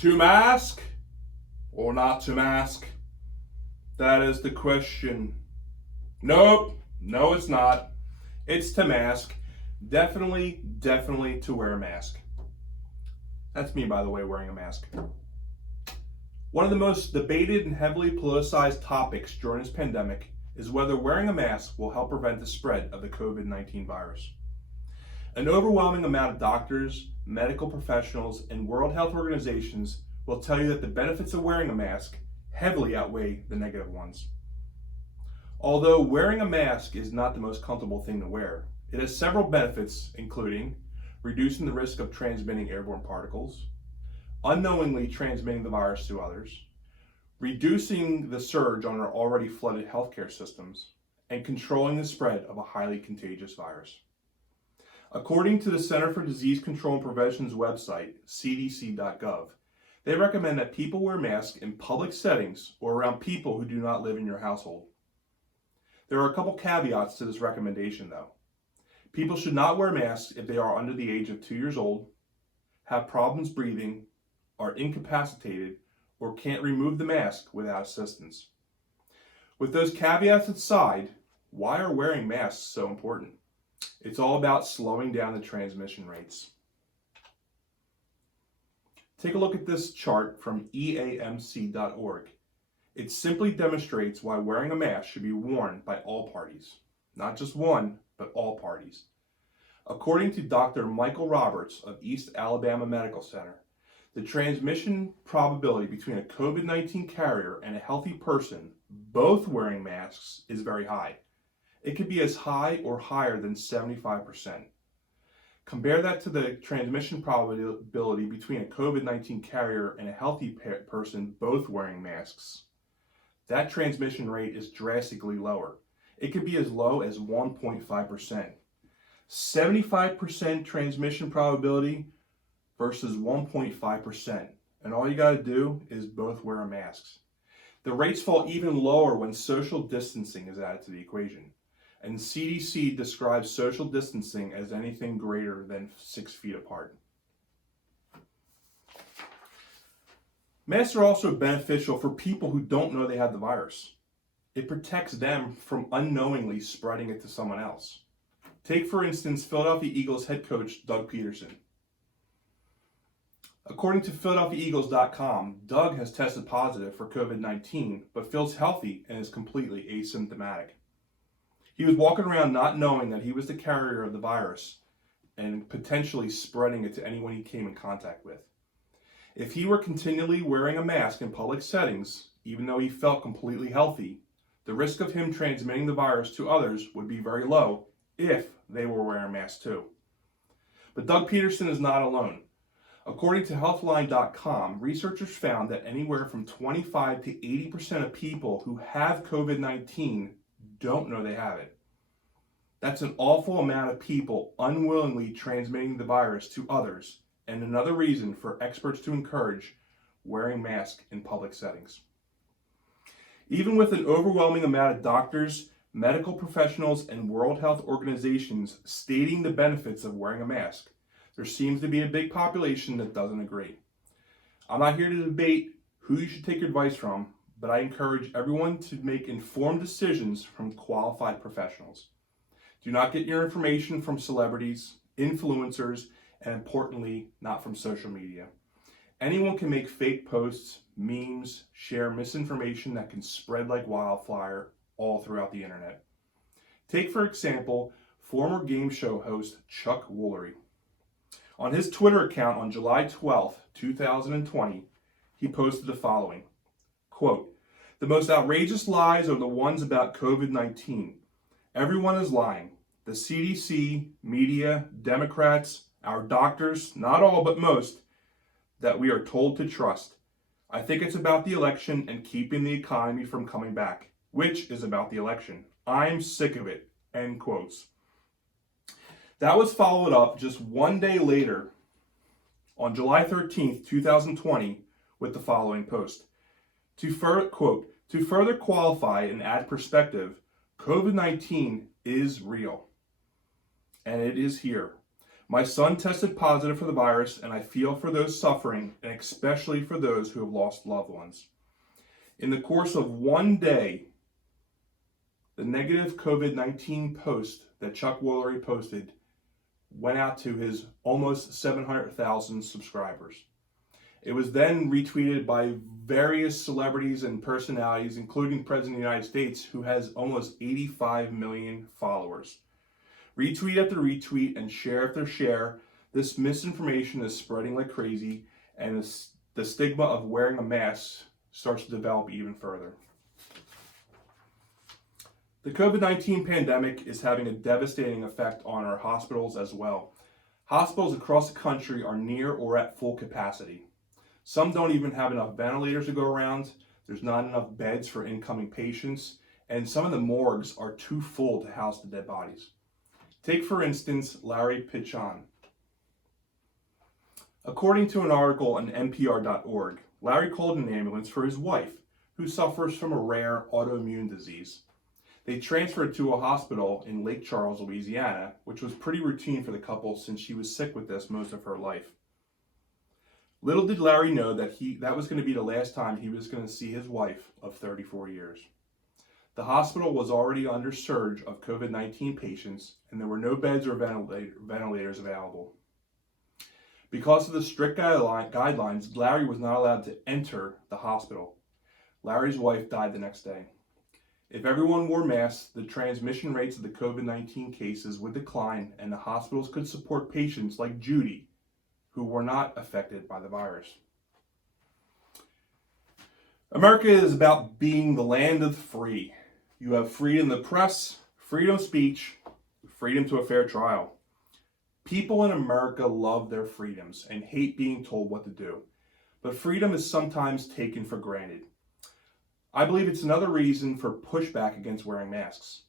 To mask or not to mask? That is the question. Nope, no it's not. It's to mask. Definitely to wear a mask. That's me, by the way, wearing a mask. One of the most debated and heavily politicized topics during this pandemic is whether wearing a mask will help prevent the spread of the COVID-19 virus. An overwhelming amount of doctors, medical professionals, and World Health Organizations will tell you that the benefits of wearing a mask heavily outweigh the negative ones. Although wearing a mask is not the most comfortable thing to wear, it has several benefits, including reducing the risk of transmitting airborne particles, unknowingly transmitting the virus to others, reducing the surge on our already flooded healthcare systems, and controlling the spread of a highly contagious virus. According to the Center for Disease Control and Prevention's website, cdc.gov, they recommend that people wear masks in public settings or around people who do not live in your household. There are a couple caveats to this recommendation, though. People should not wear masks if they are under the age of 2 years old, have problems breathing, are incapacitated, or can't remove the mask without assistance. With those caveats aside, why are wearing masks so important? It's all about slowing down the transmission rates. Take a look at this chart from eamc.org. It simply demonstrates why wearing a mask should be worn by all parties. Not just one, but all parties. According to Dr. Michael Roberts of East Alabama Medical Center, the transmission probability between a COVID-19 carrier and a healthy person, both wearing masks, is very high. It could be as high or higher than 75%. Compare that to the transmission probability between a COVID-19 carrier and a healthy person both wearing masks. That transmission rate is drastically lower. It could be as low as 1.5%. 75% transmission probability versus 1.5%. And all you got to do is both wear masks. The rates fall even lower when social distancing is added to the equation. And CDC describes social distancing as anything greater than 6 feet apart. Masks are also beneficial for people who don't know they have the virus. It protects them from unknowingly spreading it to someone else. Take, for instance, Philadelphia Eagles head coach Doug Peterson. According to PhiladelphiaEagles.com, Doug has tested positive for COVID-19, but feels healthy and is completely asymptomatic. He was walking around not knowing that he was the carrier of the virus and potentially spreading it to anyone he came in contact with. If he were continually wearing a mask in public settings, even though he felt completely healthy, the risk of him transmitting the virus to others would be very low if they were wearing masks too. But Doug Peterson is not alone. According to Healthline.com, researchers found that anywhere from 25 to 80% of people who have COVID-19 don't know they have it. That's an awful amount of people unwillingly transmitting the virus to others, and another reason for experts to encourage wearing masks in public settings. Even with an overwhelming amount of doctors, medical professionals, and World Health Organizations stating the benefits of wearing a mask, there seems to be a big population that doesn't agree. I'm not here to debate who you should take advice from, but I encourage everyone to make informed decisions from qualified professionals. Do not get your information from celebrities, influencers, and importantly, not from social media. Anyone can make fake posts, memes, share misinformation that can spread like wildfire all throughout the internet. Take, for example, former game show host Chuck Woolery. On his Twitter account on July 12, 2020, he posted the following, quote, "The most outrageous lies are the ones about COVID-19. Everyone is lying. The CDC, media, Democrats, our doctors, not all but most, that we are told to trust. I think it's about the election and keeping the economy from coming back, which is about the election. I'm sick of it," end quotes. That was followed up just one day later on July 13th, 2020 with the following post. To further qualify and add perspective, COVID-19 is real. And it is here. My son tested positive for the virus, and I feel for those suffering, and especially for those who have lost loved ones. In the course of one day, the negative COVID-19 post that Chuck Woolery posted went out to his almost 700,000 subscribers. It was then retweeted by various celebrities and personalities, including the President of the United States, who has almost 85 million followers. Retweet after retweet and share after share, this misinformation is spreading like crazy, and the stigma of wearing a mask starts to develop even further. The COVID-19 pandemic is having a devastating effect on our hospitals as well. Hospitals across the country are near or at full capacity. Some don't even have enough ventilators to go around, there's not enough beds for incoming patients, and some of the morgues are too full to house the dead bodies. Take, for instance, Larry Pichon. According to an article on NPR.org, Larry called an ambulance for his wife, who suffers from a rare autoimmune disease. They transferred to a hospital in Lake Charles, Louisiana, which was pretty routine for the couple since she was sick with this most of her life. Little did Larry know that was going to be the last time he was going to see his wife of 34 years. The hospital was already under surge of COVID-19 patients, and there were no beds or ventilators available. Because of the strict guidelines, Larry was not allowed to enter the hospital. Larry's wife died the next day. If everyone wore masks, the transmission rates of the COVID-19 cases would decline, and the hospitals could support patients like Judy, who were not affected by the virus. America is about being the land of the free. You have freedom of the press, freedom of speech, freedom to a fair trial. People in America love their freedoms and hate being told what to do, but freedom is sometimes taken for granted. I believe it's another reason for pushback against wearing masks.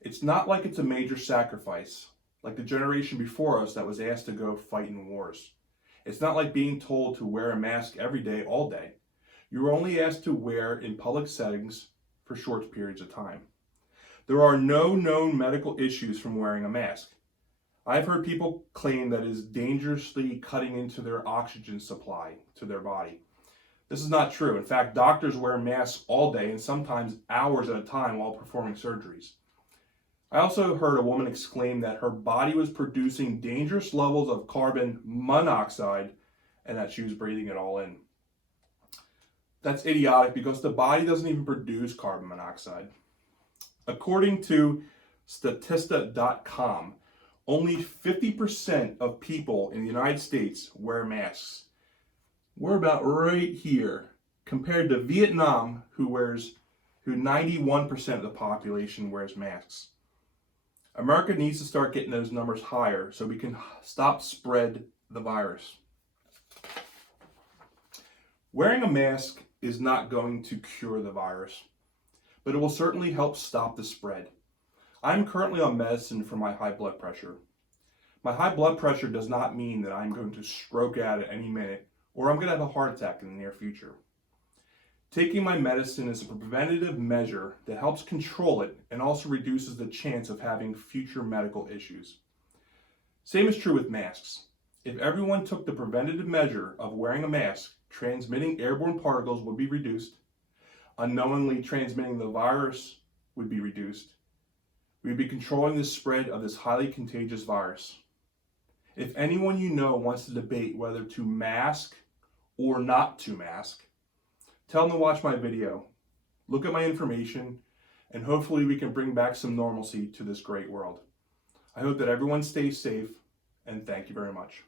It's not like it's a major sacrifice, like the generation before us that was asked to go fight in wars. It's not like being told to wear a mask every day, all day. You were only asked to wear in public settings for short periods of time. There are no known medical issues from wearing a mask. I've heard people claim that it is dangerously cutting into their oxygen supply to their body. This is not true. In fact, doctors wear masks all day and sometimes hours at a time while performing surgeries. I also heard a woman exclaim that her body was producing dangerous levels of carbon monoxide and that she was breathing it all in. That's idiotic because the body doesn't even produce carbon monoxide. According to Statista.com, only 50% of people in the United States wear masks. We're about right here compared to Vietnam, who 91% of the population wears masks. America needs to start getting those numbers higher so we can stop spread the virus. Wearing a mask is not going to cure the virus, but it will certainly help stop the spread. I'm currently on medicine for my high blood pressure. My high blood pressure does not mean that I'm going to stroke out at any minute or I'm going to have a heart attack in the near future. Taking my medicine is a preventative measure that helps control it and also reduces the chance of having future medical issues. Same is true with masks. If everyone took the preventative measure of wearing a mask, transmitting airborne particles would be reduced, unknowingly transmitting the virus would be reduced. We would be controlling the spread of this highly contagious virus. If anyone you know wants to debate whether to mask or not to mask, tell them to watch my video, look at my information, and hopefully we can bring back some normalcy to this great world. I hope that everyone stays safe, and thank you very much.